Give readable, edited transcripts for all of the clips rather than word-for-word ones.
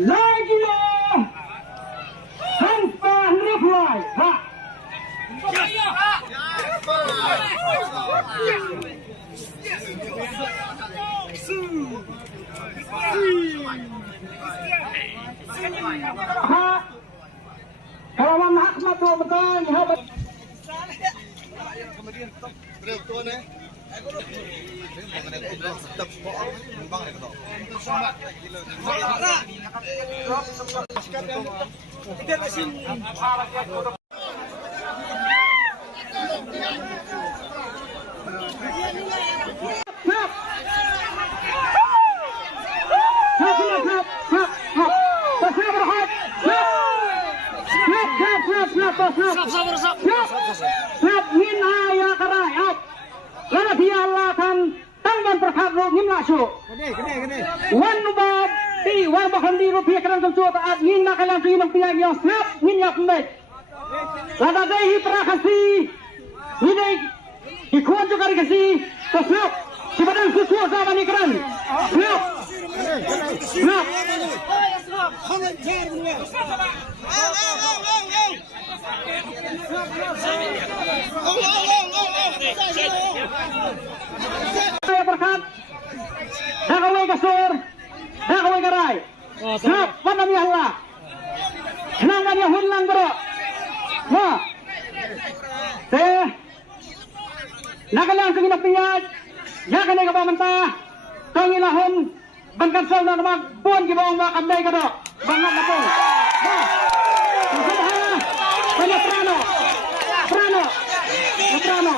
Lagi tanpa reply. Ha. Kalau mana hak betul betul. Wan nubad di war bahkan di rupiah kerana tentu taat ngin nak kalam tu inang tiang yang snap ngin yak mbek. Lada dehi prakasi ini ikuan juga dikasih snap sebadan sesuatu zaman ini keren snap snap. Saya berkat. Nakaway kasur, nakaway karay. Snap, mana ni Allah? Senang kan ya hulang bro? Wah, nakalang sa ginapiyat, yakan ay kapamantah, tangilahon, bangkansal na naman, buwan gibawang makabday ka do, bangat na po. Wah, masabaha, kanya prano, prano, prano.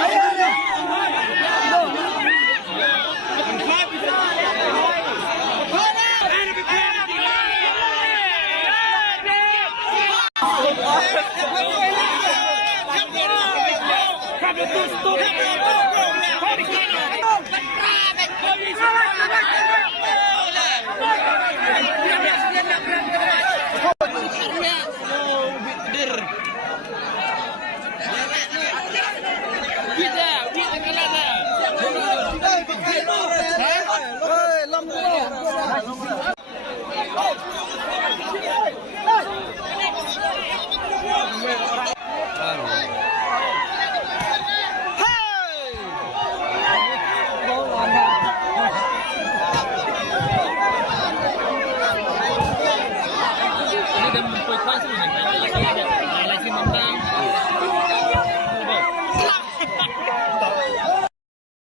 Hey!